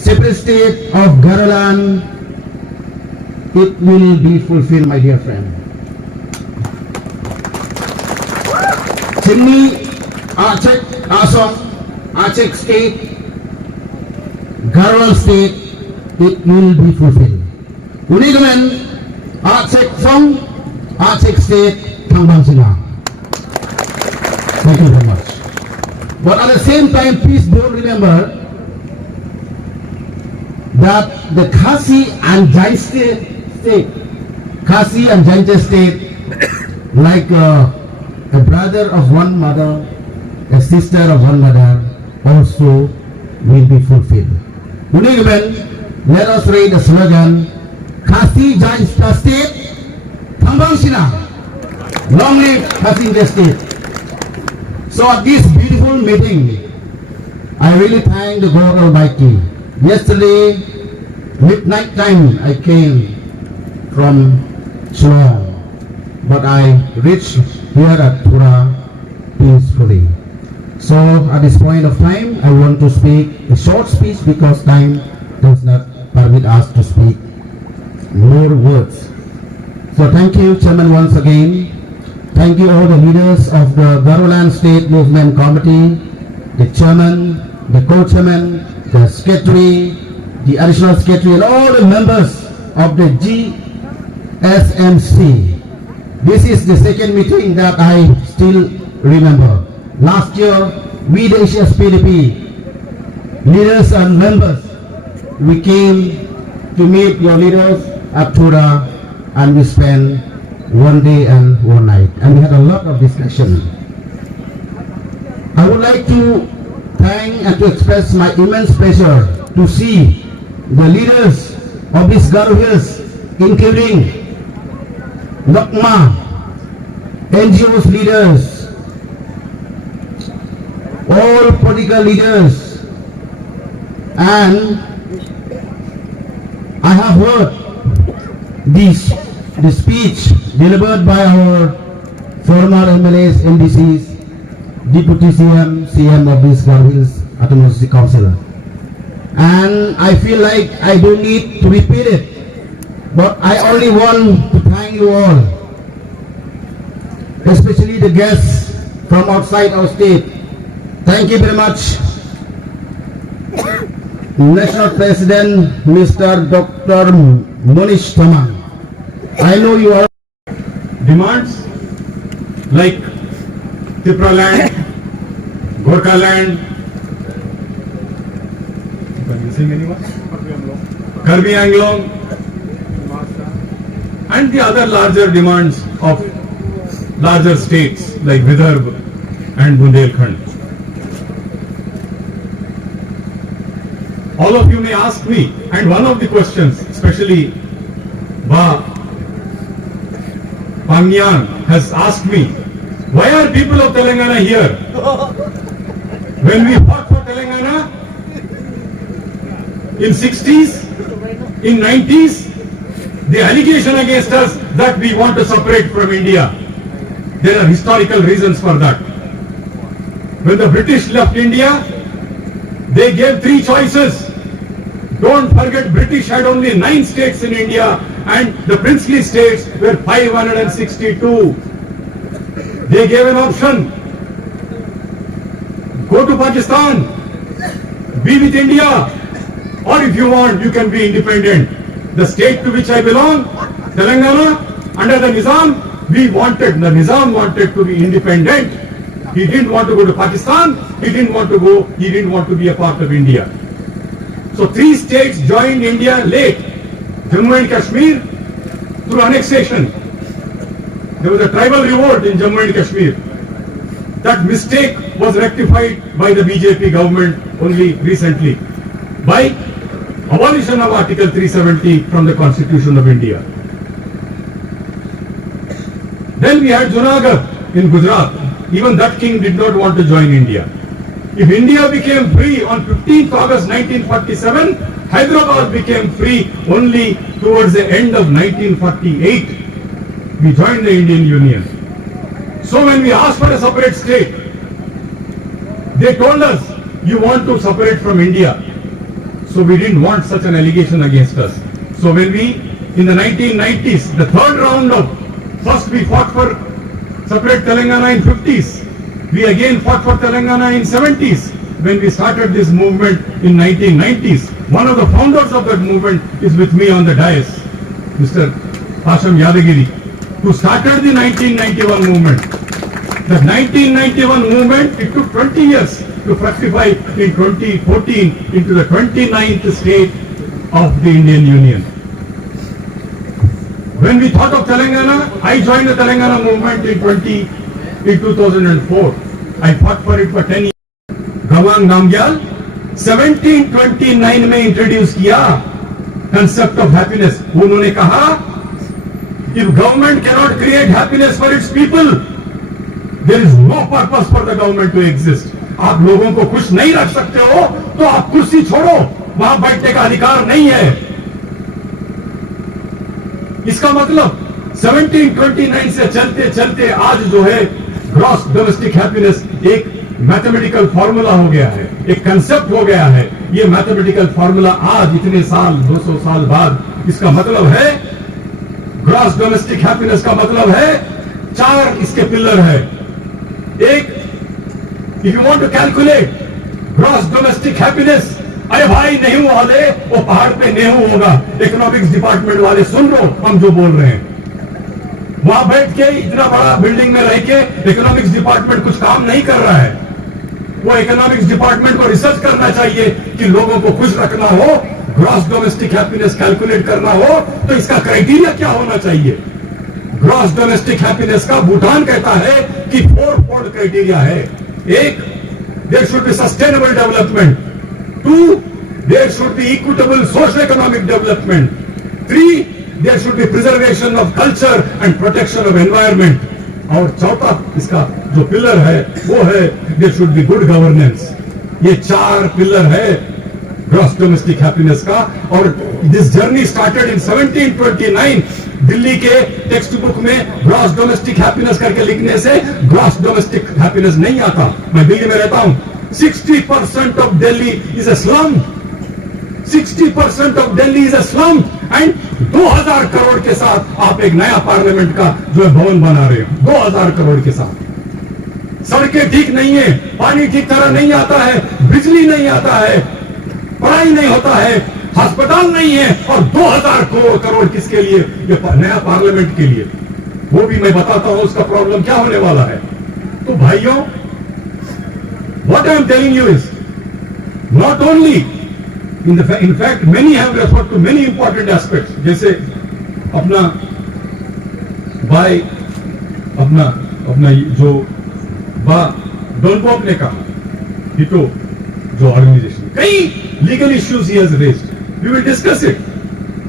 separate state of Garo Land, it will be fulfilled, my dear friend. Chimney, Aceh, Assam, Aceh state, Garo state, it will be fulfilled. Unigamen, Aceh Song, Aceh state, Tangbang Sina. Thank you very much. But at the same time, please don't remember that the Khasi and Jain state, Khasi and Jain state, like a brother of one mother, a sister of one mother, also will be fulfilled. Unigamen, let us read the slogan, Khasi Jain state, Tangbang Sina. Long live Khasi Jain state. So at this beautiful meeting, I really thank the God Almighty. Yesterday, midnight time, I came from Shillong, but I reached here at Pura peacefully. So at this point of time, I want to speak a short speech because time does not permit us to speak more words. So thank you, Chairman, once again. Thank you all the leaders of the Garo Land State Movement Committee, the Chairman, the Co-Chairman, the Secretary, the Additional Secretary, and all the members of the GSMC. This is the second meeting that I still remember. Last year, we the PDP leaders and members, we came to meet your leaders at Tura, and we spent one day and one night, and we had a lot of discussion. I would like to thank and to express my immense pleasure to see the leaders of these Garo Hills, including Nakma, NGOs leaders, all political leaders, and I have heard the speech delivered by our former MLAs, MDCs, Deputy CM, CM of this Garo Hills Autonomous Council. And I feel like I don't need to repeat it, but I only want to thank you all, especially the guests from outside our state. Thank you very much. National President, Mr. Dr. Monish Tamang. I know you are demands like Tripura land, Gorkha land, are you missing anyone? Karbi Anglong, and the other larger demands of larger states like Vidarbha and Bundelkhand. All of you may ask me, and one of the questions, especially Ba Pangyan has asked me, why are people of Telangana here? When we fought for Telangana in 60s, in 90s, the allegation against us that we want to separate from India. There are historical reasons for that. When the British left India, they gave 3 choices. Don't forget, British had only 9 states in India, and the princely states were 562. They gave an option. Go to Pakistan, be with India, or if you want, you can be independent. The state to which I belong, Telangana, under the Nizam, the Nizam wanted to be independent. He didn't want to go to Pakistan, he didn't want to be a part of India. So 3 states joined India late. Jammu and Kashmir through annexation. There was a tribal revolt in Jammu and Kashmir. That mistake was rectified by the BJP government only recently by abolition of Article 370 from the Constitution of India. Then we had Junagadh in Gujarat. Even that king did not want to join India. If India became free on 15th August 1947, Hyderabad became free only towards the end of 1948. We joined the Indian Union. So when we asked for a separate state, they told us, you want to separate from India. So we didn't want such an allegation against us. So when we, in the 1990s, the third round of, first we fought for separate Telangana in 50s. We again fought for Telangana in 70s. When we started this movement in 1990s, one of the founders of that movement is with me on the dais, Mr. Asham Yadagiri, who started the 1991 movement. The 1991 movement, it took 20 years to fructify in 2014 into the 29th state of the Indian Union. When we thought of Telangana, I joined the Telangana movement in 2004. I fought for it for 10 years. Garo Landna 1729 में introduce किया concept of happiness. उन्होंने कहा if government cannot create happiness for its people, there is no purpose for the government to exist. आप लोगों को खुश नहीं रख सकते हो तो आप कुर्सी छोड़ो, वहां बैठने का अधिकार नहीं है. इसका मतलब 1729 से चलते चलते आज जो है ग्रॉस डोमेस्टिक हैप्पीनेस एक मैथमेटिकल फॉर्मूला हो गया है, एक कंसेप्ट हो गया है. ये मैथमेटिकल फॉर्मूला आज इतने साल 200 साल बाद, इसका मतलब है ग्रॉस डोमेस्टिक हैप्पीनेस का मतलब है 4 इसके पिलर है. एक, if you want to calculate gross domestic happiness, अरे भाई नेहरू वाले वो पहाड़ पे नेहरू होगा, इकोनॉमिक्स डिपार्टमेंट वाले सुन लो हम जो बोल रहे हैं. वहां बैठ के इतना बड़ा बिल्डिंग में रह के इकोनॉमिक्स डिपार्टमेंट कुछ काम नहीं कर रहा है. वो इकोनॉमिक्स डिपार्टमेंट को रिसर्च करना चाहिए कि लोगों को खुश रखना हो, ग्रॉस डोमेस्टिक हैप्पीनेस कैलकुलेट करना हो तो इसका क्राइटेरिया क्या होना चाहिए. ग्रॉस डोमेस्टिक हैप्पीनेस का भूटान कहता है कि 4 फोल्ड क्राइटेरिया है. एक, there should be sustainable development. 2, there should be equitable social economic development. 3, there should be preservation of culture and protection of environment. और चौथा इसका जो पिलर है वो है there should be good governance. ये 4 पिलर है ग्रॉस डोमेस्टिक हैप्पीनेस का. और this journey started in 1729. Delhi के टेक्स्ट बुक में ग्रॉस डोमेस्टिक हैप्पीनेस करके लिखने से ग्रॉस डोमेस्टिक हैप्पीनेस नहीं आता. मैं दिल्ली में रहता हूं. 60% of Delhi is a slum. 60% of Delhi is a slum. And 2000 crore के साथ आप एक नया पार्लियामेंट का जो है भवन बना रहे हो. 2000 करोड़ के साथ सड़कें ठीक नहीं है, पानी ठीक तरह नहीं आता है, बिजली नहीं आता है, पढ़ाई नहीं होता है, अस्पताल नहीं है, और 2000 करोड़ किसके लिए? ये नया पार्लियामेंट के लिए. वो भी मैं बताता हूं उसका प्रॉब्लम क्या होने वाला है. तो भाइयों, what I am telling you is not only in fact many have referred to many important aspects. जैसे अपना भाई अपना जो डोनबॉब ने कहा हिटो जो ऑर्गेनाइजेशन, कई legal issues he has raised. We will discuss it.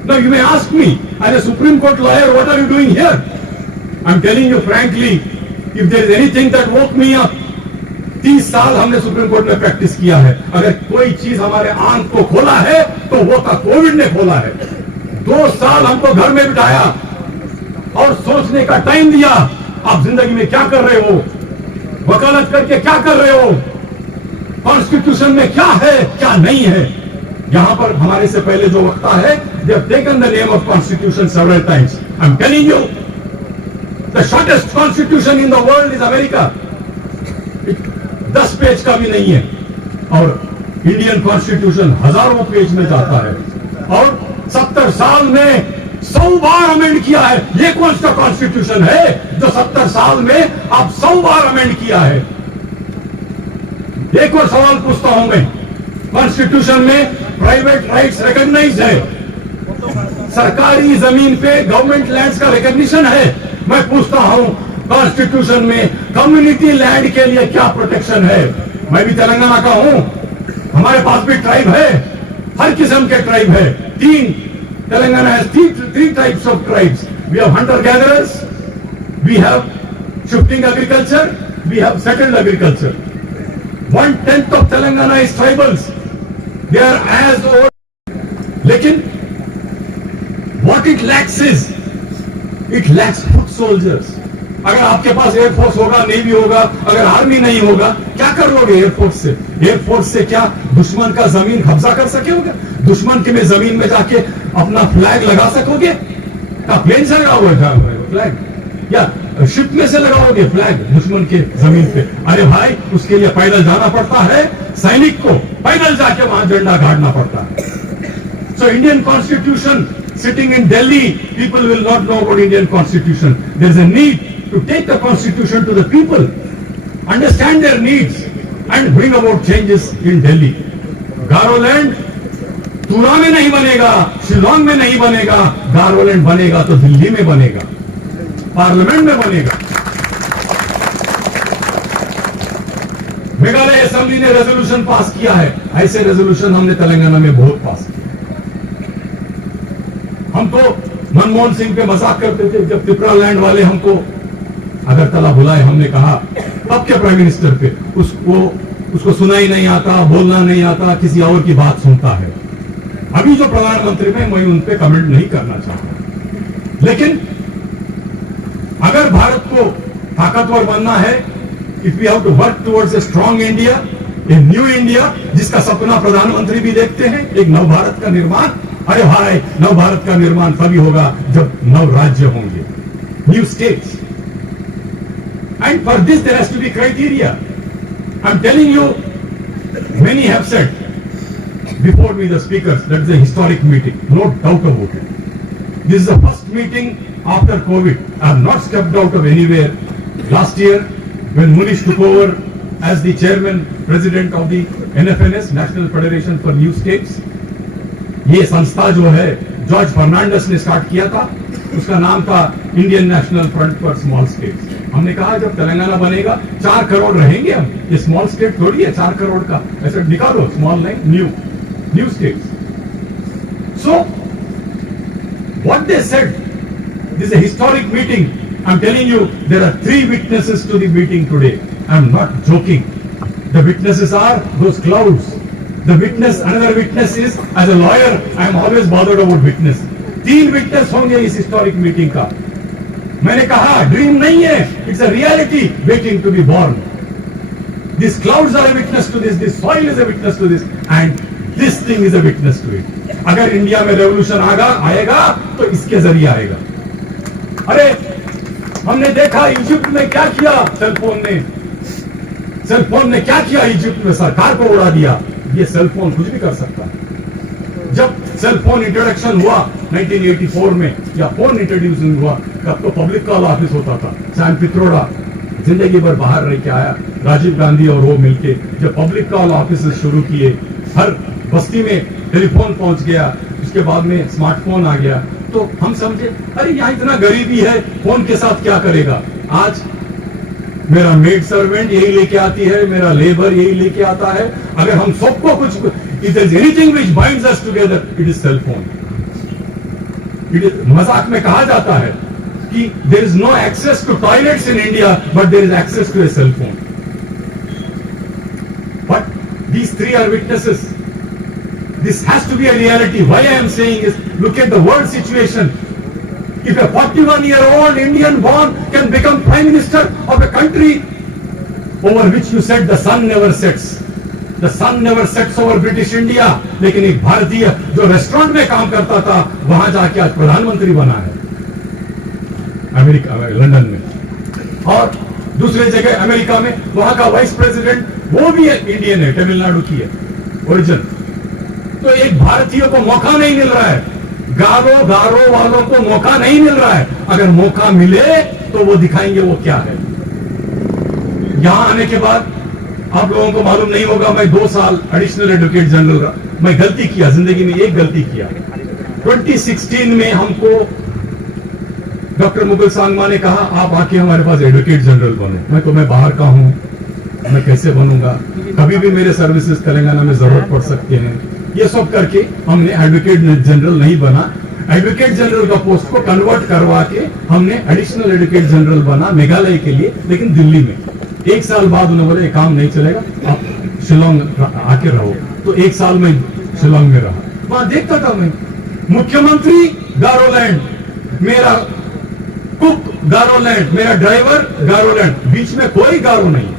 Now you may ask me as a Supreme Court lawyer, what are you doing here? I'm telling you frankly, if there is anything that woke me up, 30 साल हमने supreme court में practice किया है. अगर कोई चीज हमारे आंख को खोला है तो वो था कोविड ने खोला है. 2 साल हमको घर में बिठाया और सोचने का टाइम दिया. आप जिंदगी में क्या कर रहे हो, वकालत करके क्या कर रहे हो, कॉन्स्टिट्यूशन में क्या है क्या नहीं है. यहां पर हमारे से पहले जो वक्ता है, they have taken the name of constitution several times. I'm telling you, the shortest constitution in the world is America. 10 page का भी नहीं है. और इंडियन कॉन्स्टिट्यूशन हजारों पेज में जाता है. और 70 साल में 100 बार अमेंड किया है. ये कौन सा कॉन्स्टिट्यूशन है जो 70 साल में आप 100 बार अमेंड किया है? एक और सवाल पूछता हूं मैं. कॉन्स्टिट्यूशन में प्राइवेट राइट्स रिकॉग्नाइज है, सरकारी जमीन पे गवर्नमेंट लैंड्स का रिकॉग्निशन है. मैं पूछता हूं कॉन्स्टिट्यूशन में कम्युनिटी लैंड के लिए क्या प्रोटेक्शन है? मैं भी तेलंगाना का हूं, हमारे पास भी ट्राइब है, हर किस्म के ट्राइब है. 3 Telangana has 3 types of tribes. We have hunter gatherers, we have shifting agriculture, we have settled agriculture. 1/10 of Telangana is tribals. They are as old. लेकिन what it lacks is, it lacks foot soldiers. अगर आपके पास air force होगा, navy होगा, अगर army नहीं होगा, क्या कर लोगे एयरफोर्स से? एयरफोर्स से क्या दुश्मन का जमीन कब्जा कर सकोगे? दुश्मन के में जमीन में जाके अपना फ्लैग लगा सकोगे? क्या प्लेन से लगाओगे फ्लैग, या शिप में से लगाओगे फ्लैग दुश्मन के जमीन पे? अरे भाई, उसके लिए पैदल जाना पड़ता है, सैनिक को पैदल जाके वहां झंडा गाड़ना पड़ता है। So Indian constitution sitting in Delhi, people will not know about Indian constitution. There is a need to take the constitution to the people, understand their needs and bring about changes in Delhi. Garo land तुरा में नहीं बनेगा, शिलोंग में नहीं बनेगा, गारो land बनेगा तो दिल्ली में बनेगा, पार्लियामेंट में बनेगा। मेघालय असेंबली ने रेजोल्यूशन पास किया है, ऐसे रेजोल्यूशन हमने तेलंगाना में बहुत पास किया। हम तो मनमोहन सिंह पे मजाक करते थे, जब त्रिपुरा लैंड वाले हमको अगरतला बुलाए, हमने कहा तब के प्राइम मिनिस्टर पे उसको सुना ही नहीं आता, बोलना नहीं आता, किसी और की बात सुनता है। अभी जो प्रधानमंत्री में मैं उन पे कमेंट नहीं करना चाहता, लेकिन अगर भारत को ताकतवर बनना है, if we have to work towards a strong India, a new India, जिसका सपना प्रधानमंत्री भी देखते हैं, एक नव भारत का निर्माण। अरे भाई, नव भारत का निर्माण तभी होगा जब नव राज्य होंगे, new states, and for this there has to be criteria. I am telling you, many have said before me the speakers that is a historic meeting, no doubt about it. This is the first meeting after COVID. I have not stepped out of anywhere. Last year when Munish took over as the chairman president of the NFNS, National Federation for New States, ये संस्था जो है George Fernandes ने start किया था, उसका नाम था Indian national front for small states. हमने कहा जब तेलंगाना बनेगा 4 करोड़ रहेंगे हम, ये स्मॉल स्टेट थोड़ी है 4 करोड़ का, ऐसा निकालो, स्मॉल नहीं, new states. So what they said, this is a historic meeting. I'm telling you, there are 3 witnesses to the meeting today. I'm not joking. The witnesses are those clouds. The witness, another witness is, as a lawyer, I'm always bothered about witness. 3 witness होंगे इस historic meeting का। मैंने कहा, dream नहीं है, it's a reality waiting to be born. These clouds are a witness to this soil is a witness to this, and this thing is a witness to it. अगर India में revolution आएगा तो इसके जरिए आएगा। अरे हमने देखा इजिप्ट में क्या किया, सेलफोन ने क्या किया, इजिप्ट में सरकार को उड़ा दिया। ये सेलफोन कुछ भी कर सकता है। जब सेलफोन इंट्रोडक्शन हुआ 1984 में, या फोन इंट्रोड्यूस हुआ, तब तो पब्लिक कॉल ऑफिस होता था। सैम पित्रोड़ा जिंदगी भर बाहर रह के आया, राजीव गांधी और वो मिलके जब पब्लिक कॉल ऑफिस शुरू किए, हर बस्ती में टेलीफोन पहुंच गया, उसके बाद में स्मार्टफोन आ गया, तो हम समझे अरे यहाँ इतना गरीबी है, फोन के साथ क्या करेगा। आज मेरा मेड सर्वेंट यही लेके आती है, मेरा लेबर यही लेके आता है। अगर हम सबको कुछ, if there is anything which binds us together, it is cell phone. It is, मजाक में कहा जाता है कि there is no access to toilets in India, but there is access to a cell phone. But these 3 are witnesses. This has to be a reality. Why I am saying is, look at the world situation. If a 41-year-old Indian born can become Prime Minister of a country over which you said the sun never sets. The sun never sets over British India. लेकिन एक भारतीय जो restaurant में काम करता था, वहां जाके आज प्रधानमंत्री बना है अमेरिका, लंदन में। और दूसरे जगह अमेरिका में वहां का वाइस प्रेसिडेंट वो भी इंडियन है, तमिलनाडु की है ओरिजिन। तो एक भारतीय को मौका नहीं मिल रहा है, गारो वालों को मौका नहीं मिल रहा है। अगर मौका मिले तो वो दिखाएंगे वो क्या है। यहां आने के बाद आप लोगों को मालूम नहीं होगा, मैं 2 साल एडिशनल एडवोकेट जनरल रहा। मैं गलती किया जिंदगी में, एक गलती किया। 2016 में हमको डॉक्टर मुगल सांगमा ने कहा आप आके हमारे पास एडवोकेट जनरल बनो। मैं बाहर का हूं, मैं कैसे बनूंगा, कभी भी मेरे सर्विसेज तेलंगाना में जरूरत पड़ सकते हैं। ये सब करके हमने एडवोकेट जनरल नहीं बना, एडवोकेट जनरल का पोस्ट को कन्वर्ट करवा के हमने एडिशनल एडवोकेट जनरल बना मेघालय के लिए, लेकिन दिल्ली में। 1 साल बाद उन्होंने बोले ये काम नहीं चलेगा, आप शिलोंग आके रहो। तो 1 साल में शिलोंग में रहा, वहां देखता था मैं मुख्यमंत्री गारो लैंड, मेरा कुक गारो लैंड, मेरा ड्राइवर गारो लैंड, बीच में कोई गारो नहीं है।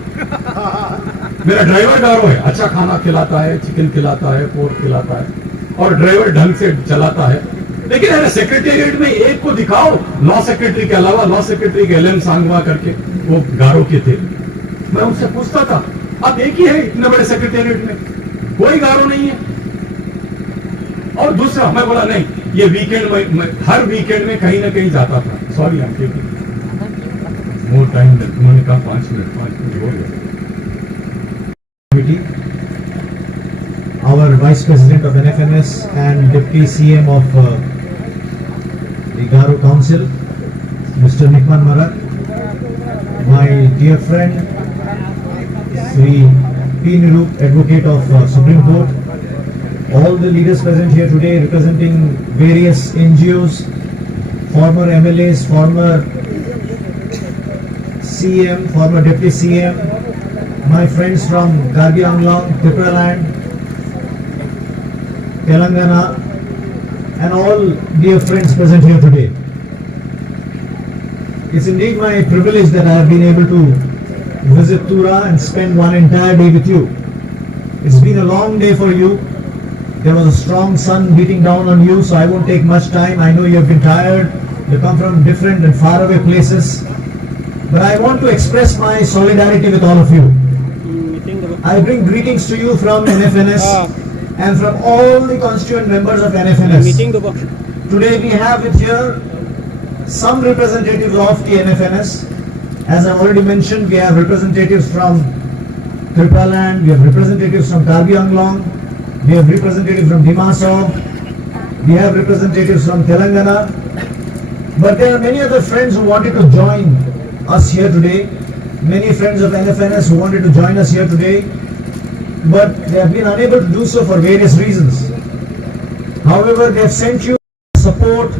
मेरा ड्राइवर गारो है, अच्छा खाना खिलाता है, चिकन खिलाता है, पोर्क खिलाता है, और ड्राइवर ढंग से चलाता है। लेकिन अरे सेक्रेटेरिएट में एक को दिखाओ, लॉ सेक्रेटरी के अलावा, लॉ सेक्रेटरी के एलएम सांगवा करके वो गारो के थे। मैं उनसे पूछता था, आप एक ही है इतने बड़े सेक्रेटेरिएट में, कोई गारो नहीं है। और दूसरा मैं बोला नहीं, ये वीकेंड में हर वीकेंड में कहीं ना कहीं जाता था। सॉरी मोर टाइम, उन्होंने कहा 5 मिनट हो गए। Our Vice President of NFNS and Deputy CM of the Garo Council, Mr. Nikman Marak, my dear friend, Sri P. Nirup, Advocate of Supreme Court, all the leaders present here today representing various NGOs, former MLAs, former CM, former Deputy CM, my friends from dabia, Tripura land, Telangana, and all dear friends present here today. It's indeed my privilege that I have been able to visit Tura and spend one entire day with you. It's been a long day for you. There was a strong sun beating down on you, so I won't take much time. I know you have been tired. You come from different and faraway places. But I want to express my solidarity with all of you. I bring greetings to you from NFNS and from all the constituent members of NFNS. Today we have it here some representatives of the NFNS. As I already mentioned, we have representatives from Tripura land, we have representatives from dabia, we have representatives from Dimasaw, we have representatives from Telangana. But there are many other friends who wanted to join us here today. Many friends of NFNS who wanted to join us here today, but they have been unable to do so for various reasons. However, they have sent you support,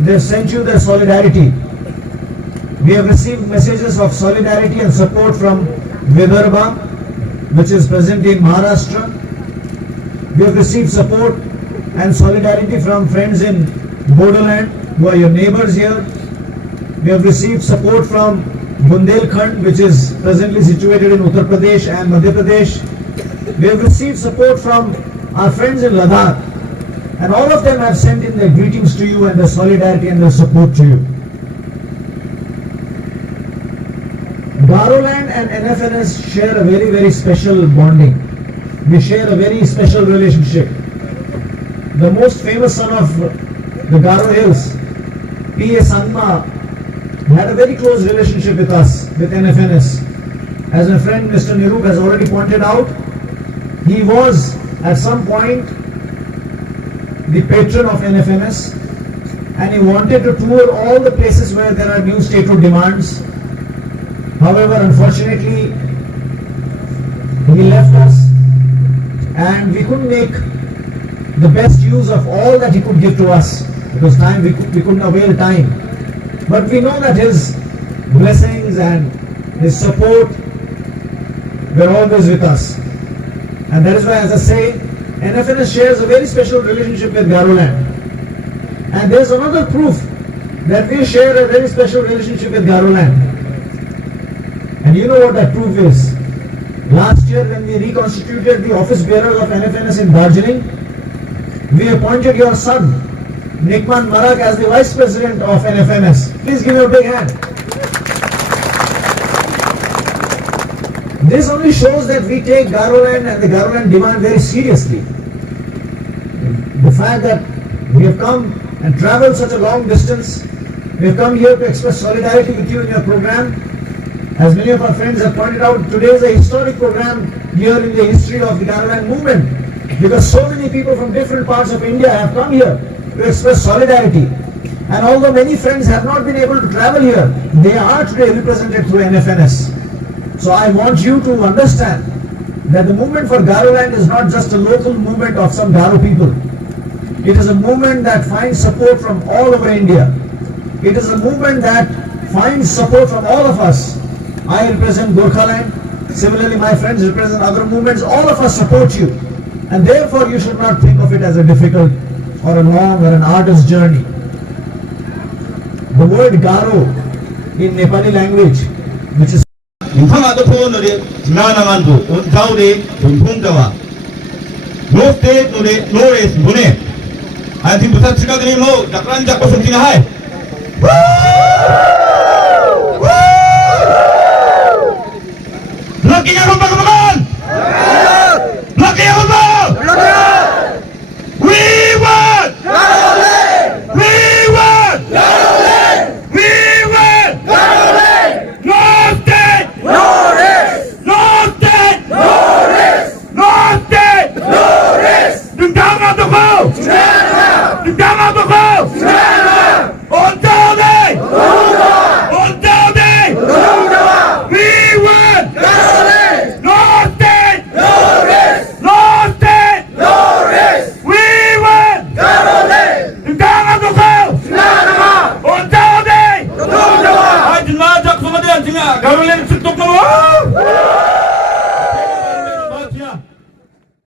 they have sent you their solidarity. We have received messages of solidarity and support from Vidarbha, which is present in Maharashtra. We have received support and solidarity from friends in Bodoland, who are your neighbors here. We have received support from Bundelkhand, which is presently situated in Uttar Pradesh and Madhya Pradesh. We have received support from our friends in Ladakh, and all of them have sent in their greetings to you and their solidarity and their support to you. Garo land and NFNS share a very, very special bonding. We share a very special relationship. The most famous son of the Garo Hills, P.A. Sanma, had a very close relationship with us, with NFNS. As my friend Mr. Nirup has already pointed out, he was at some point the patron of NFNS, and he wanted to tour all the places where there are new statehood demands. However, unfortunately, he left us and we couldn't make the best use of all that he could give to us, because time we couldn't avail time. But we know that his blessings and his support were always with us. And that is why, as I say, NFNS shares a very special relationship with Garo land. And there is another proof that we share a very special relationship with Garo land. And you know what that proof is. Last year, when we reconstituted the office bearers of NFNS in Darjeeling, we appointed your son, Nikman Marak, as the Vice President of NFNS. Please give him a big hand. This only shows that we take Garo land and the Garo land demand very seriously. The fact that we have come and traveled such a long distance, we have come here to express solidarity with you in your program. As many of our friends have pointed out, today is a historic program here in the history of the Garo land movement, because so many people from different parts of India have come here to express solidarity. And although many friends have not been able to travel here, they are today represented through NFNS. So I want you to understand that the movement for Garo land is not just a local movement of some Garo people. It is a movement that finds support from all over India. It is a movement that finds support from all of us. I represent Gorkha land. Similarly, my friends represent other movements. All of us support you. And therefore, you should not think of it as a difficult or a long or an arduous journey. The word Garo in Nepali language, which is 인상아도 포노래 지나나만도 온자우레 돈통자와 노스테 노래 노레스 노네 아니 무사 측가들이 뭐 약간 잡고 속기나 하이 럭키냐 롬바가